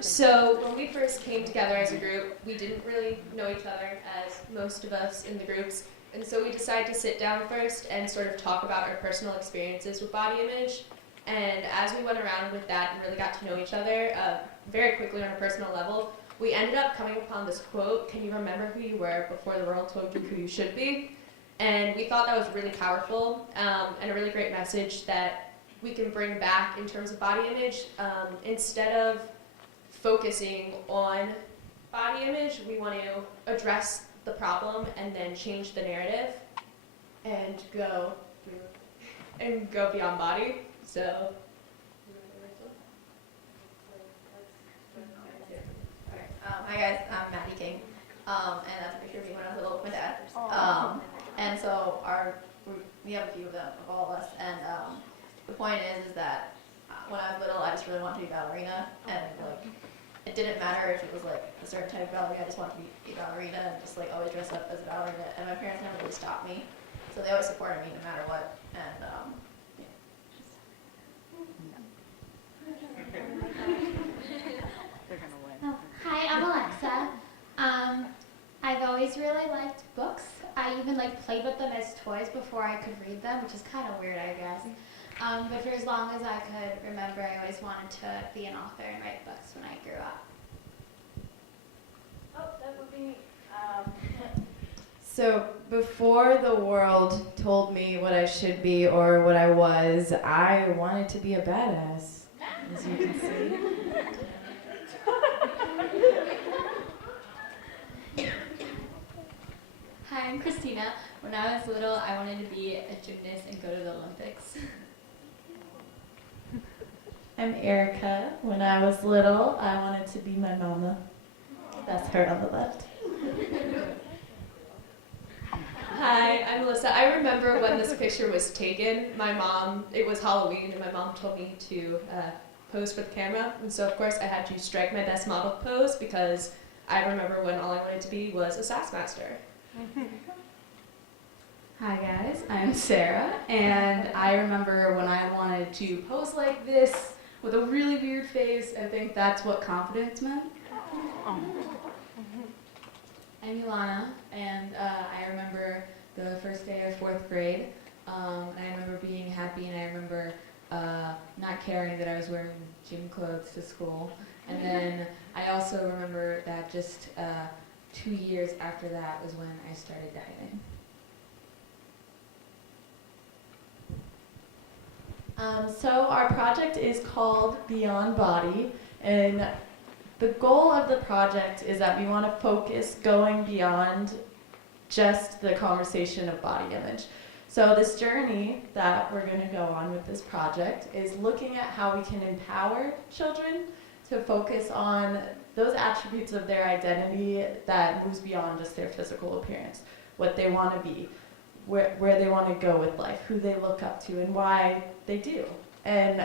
So when we first came together as a group, we didn't really know each other, as most of us in the groups. And so we decided to sit down first and sort of talk about our personal experiences with body image. And as we went around with that and really got to know each other very quickly on a personal level, we ended up coming upon this quote, "Can you remember who you were before the world told you who you should be?" And we thought that was really powerful and a really great message that we can bring back in terms of body image. Instead of focusing on body image, we want to address the problem and then change the narrative and go beyond body. So Hi guys, I'm Maddie King, and that's a picture of me when I was little with my dad. And so we have a few of them, of all of us, and the point is that when I was little, I just really wanted to be a ballerina, and like it didn't matter if it was like a certain type of ballerina. I just wanted to be a ballerina and just like always dress up as a ballerina. And my parents never really stopped me, so they always supported me no matter what. And Oh, hi, I'm Alexa. I've always really liked books. I even played with them as toys before I could read them, which is kind of weird, I guess. But for as long as I could remember, I always wanted to be an author and write books when I grew up. Oh, that would be. So before the world told me what I should be or what I was, I wanted to be a badass, as you can see. Hi, I'm Christina. When I was little, I wanted to be a gymnast and go to the Olympics. I'm Erica. When I was little, I wanted to be my mama. That's her on the left. hi, I'm Melissa. I remember when this picture was taken. It was Halloween, and my mom told me to pose for the camera. And so, of course, I had to strike my best model pose because I remember when all I wanted to be was a sass master. Hi guys, I'm Sarah, and I remember when I wanted to pose like this with a really weird face and think that's what confidence meant. I'm Ilana, and I remember the first day of 4th grade, and I remember being happy, and I remember not caring that I was wearing gym clothes to school. And then I also remember that just 2 years after that was when I started dieting. So our project is called Beyond Body, and the goal of the project is that we want to focus going beyond just the conversation of body image. So this journey that we're going to go on with this project is looking at how we can empower children to focus on those attributes of their identity that moves beyond just their physical appearance, what they want to be, where they want to go with life, who they look up to, and why they do. And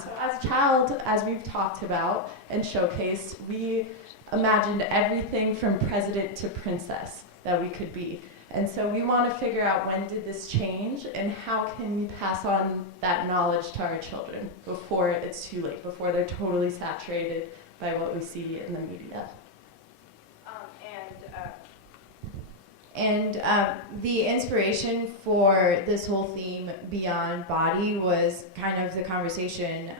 so as a child, as we've talked about and showcased, we imagined everything from president to princess that we could be. And so we want to figure out when did this change and how can we pass on that knowledge to our children before it's too late, before they're totally saturated by what we see in the media. And the inspiration for this whole theme, Beyond Body, was kind of the conversation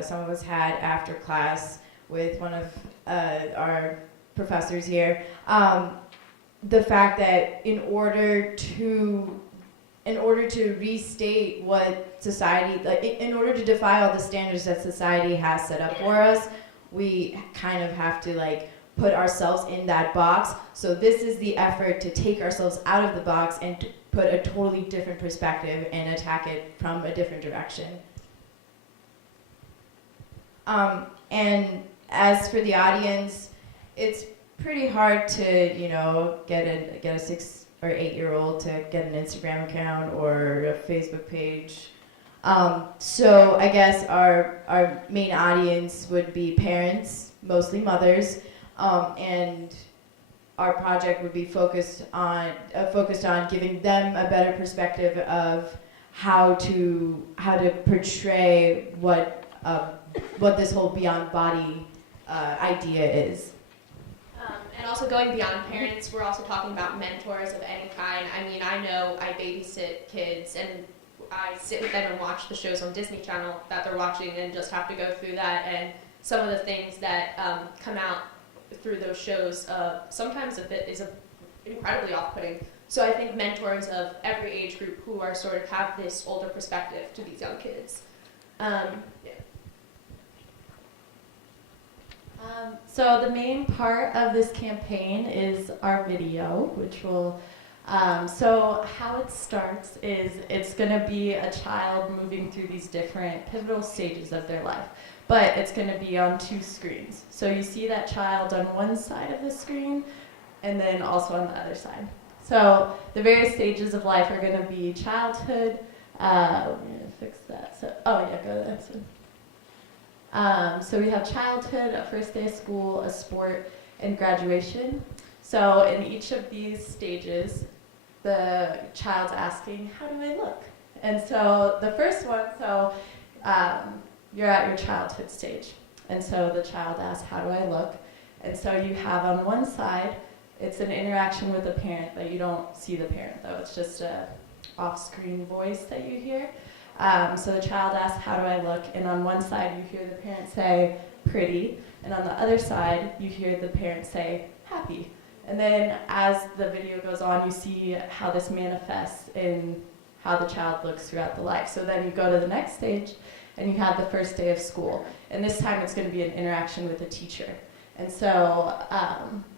some of us had after class with one of our professors here. The fact that in order to restate what society, in order to defy all the standards that society has set up for us, we kind of have to put ourselves in that box. So this is the effort to take ourselves out of the box and to put a totally different perspective and attack it from a different direction. And as for the audience, it's pretty hard to, get a 6 or 8-year-old to get an Instagram account or a Facebook page. So I guess our main audience would be parents, mostly mothers, and our project would be focused on giving them a better perspective of how to portray what this whole Beyond Body idea is. And also going beyond parents, we're also talking about mentors of any kind. I mean, I know I babysit kids and I sit with them and watch the shows on Disney Channel that they're watching and just have to go through that. And some of the things that come out through those shows sometimes is incredibly off-putting. So I think mentors of every age group who are sort of have this older perspective to these young kids. Yeah. So the main part of this campaign is our video, which will, so how it starts is it's going to be a child moving through these different pivotal stages of their life, but it's going to be on 2 screens. So you see that child on one side of the screen and then also on the other side. So the various stages of life are going to be childhood, I'm going to fix that. So, oh yeah, go to the next one. So we have childhood, a first day of school, a sport, and graduation. So in each of these stages, the child's asking, how do I look? And so the first one, you're at your childhood stage. And so the child asks, how do I look? And so you have on one side, it's an interaction with the parent, but you don't see the parent though. It's just a off-screen voice that you hear. So the child asks, how do I look? And on one side, you hear the parent say, pretty. And on the other side, you hear the parent say, happy. And then as the video goes on, you see how this manifests in how the child looks throughout the life. So then you go to the next stage, and you have the first day of school. And this time, it's going to be an interaction with a teacher. And so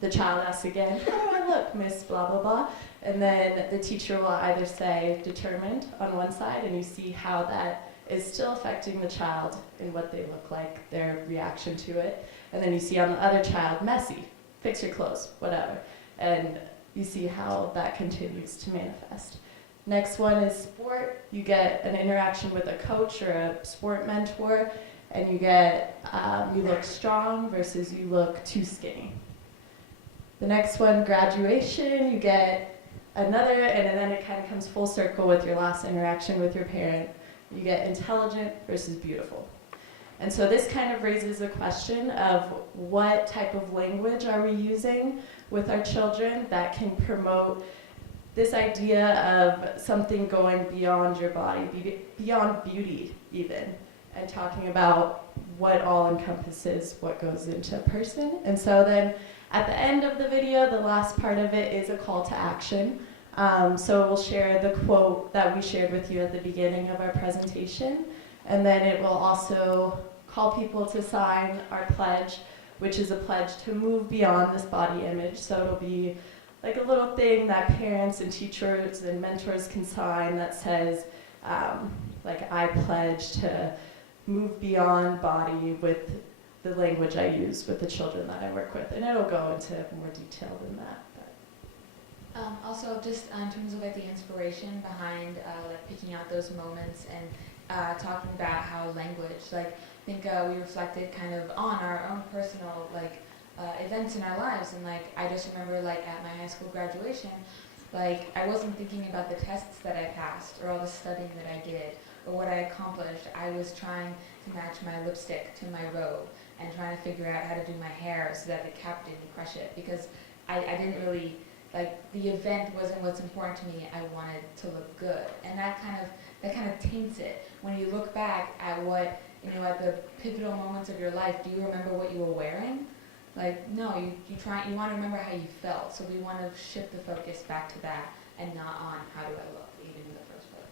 the child asks again, how do I look, Miss blah, blah, blah. And then the teacher will either say determined on one side, and you see how that is still affecting the child in what they look like, their reaction to it. And then you see on the other child, messy, fix your clothes, whatever. And you see how that continues to manifest. Next one is sport. You get an interaction with a coach or a sport mentor, and you get, you look strong versus you look too skinny. The next one, graduation, you get another, and then it kind of comes full circle with your last interaction with your parent. You get intelligent versus beautiful. And so this kind of raises the question of what type of language are we using with our children that can promote this idea of something going beyond your body, beyond beauty even, and talking about what all encompasses what goes into a person. And so then at the end of the video, the last part of it is a call to action. So we'll share the quote that we shared with you at the beginning of our presentation, and then it will also call people to sign our pledge, which is a pledge to move beyond this body image. So it'll be like a little thing that parents and teachers and mentors can sign that says, like, I pledge to move beyond body with the language I use with the children that I work with. And it'll go into more detail than that. Also, just in terms of like the inspiration behind like picking out those moments and talking about how language, like I think we reflected kind of on our own personal like events in our lives, and like I just remember like at my high school graduation, like I wasn't thinking about the tests that I passed or all the studying that I did or what I accomplished. I was trying to match my lipstick to my robe and trying to figure out how to do my hair so that the cap didn't crush it, because I didn't really, like, the event wasn't what's important to me. I wanted to look good, and that kind of taints it. When you look back at what, you know, at the pivotal moments of your life, do you remember what you were wearing? Like, no, you want to remember how you felt. So we want to shift the focus back to that and not on how do I look, even in the first place.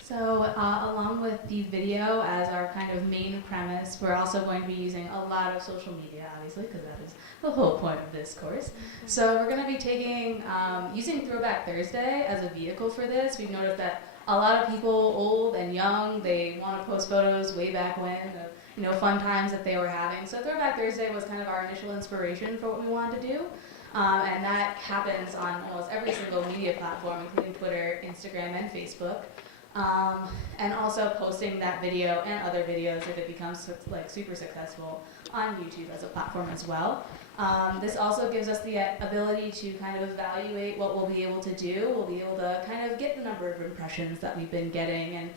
So along with the video as our kind of main premise, we're also going to be using a lot of social media, obviously, because that is the whole point of this course. So we're going to be taking, using Throwback Thursday as a vehicle for this. We've noticed that a lot of people, old and young, they want to post photos way back when of, you know, fun times that they were having. So Throwback Thursday was kind of our initial inspiration for what we wanted to do. And that happens on almost every single media platform, including Twitter, Instagram, and Facebook. And also posting that video and other videos if it becomes like super successful on YouTube as a platform as well. This also gives us the ability to kind of evaluate what we'll be able to do. We'll be able to kind of get the number of impressions that we've been getting and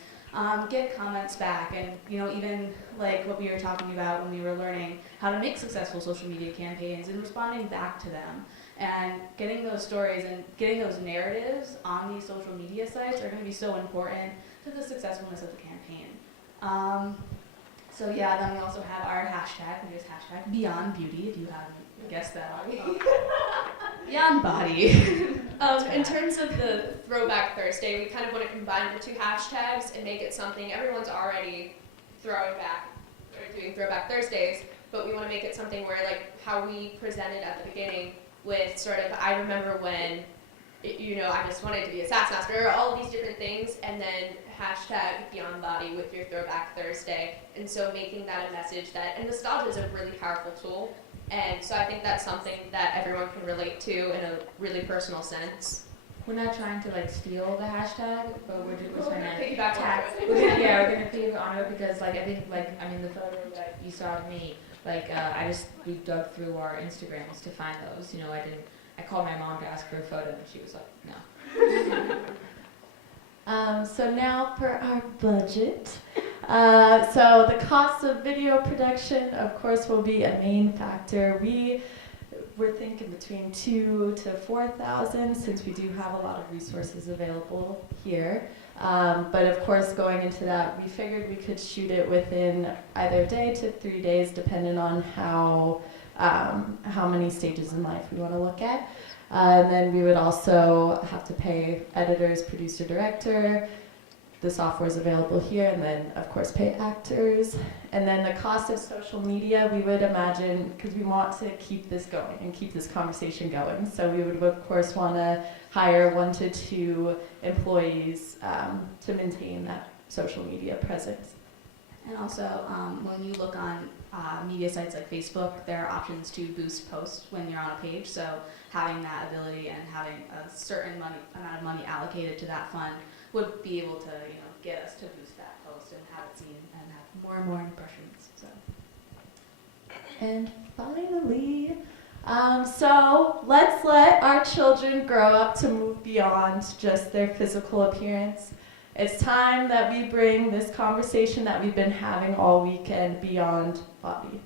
get comments back, and even like what we were talking about when we were learning how to make successful social media campaigns and responding back to them, and getting those stories and getting those narratives on these social media sites are going to be so important to the successfulness of the campaign. So yeah, then we also have our hashtag, which is hashtag Beyond Beauty, if you haven't guessed that already. Beyond Body. In terms of the Throwback Thursday, we kind of want to combine the two hashtags and make it something everyone's already throwing back or doing Throwback Thursdays, but we want to make it something where, like, how we presented at the beginning with sort of, I remember when, I just wanted to be a Sass Master, or all of these different things, and then hashtag Beyond Body with your Throwback Thursday. And so making that a message and nostalgia is a really powerful tool. And so I think that's something that everyone can relate to in a really personal sense. We're not trying to steal the hashtag, but we're trying to Piggyback tag. on it. We're gonna piggyback on it because I think the photo that you saw of me, we dug through our Instagrams to find those. I called my mom to ask for a photo and she was like, no. So now for our budget. So the cost of video production, of course, will be a main factor. We're thinking between $2,000 to $4,000 since we do have a lot of resources available here. But of course, going into that, we figured we could shoot it within either a day to 3 days, depending on how many stages in life we want to look at. And then we would also have to pay editors, producer, director. The software is available here, and then of course pay actors. And then the cost of social media, we would imagine, because we want to keep this going and keep this conversation going, so we would of course want to hire 1 to 2 employees to maintain that social media presence. And also, when you look on media sites like Facebook, there are options to boost posts when you're on a page. So having that ability and having a certain amount of money allocated to that fund would be able to, get us to boost that post and have it seen and have more and more impressions. So. And finally, so let's let our children grow up to move beyond just their physical appearance. It's time that we bring this conversation that we've been having all weekend beyond body.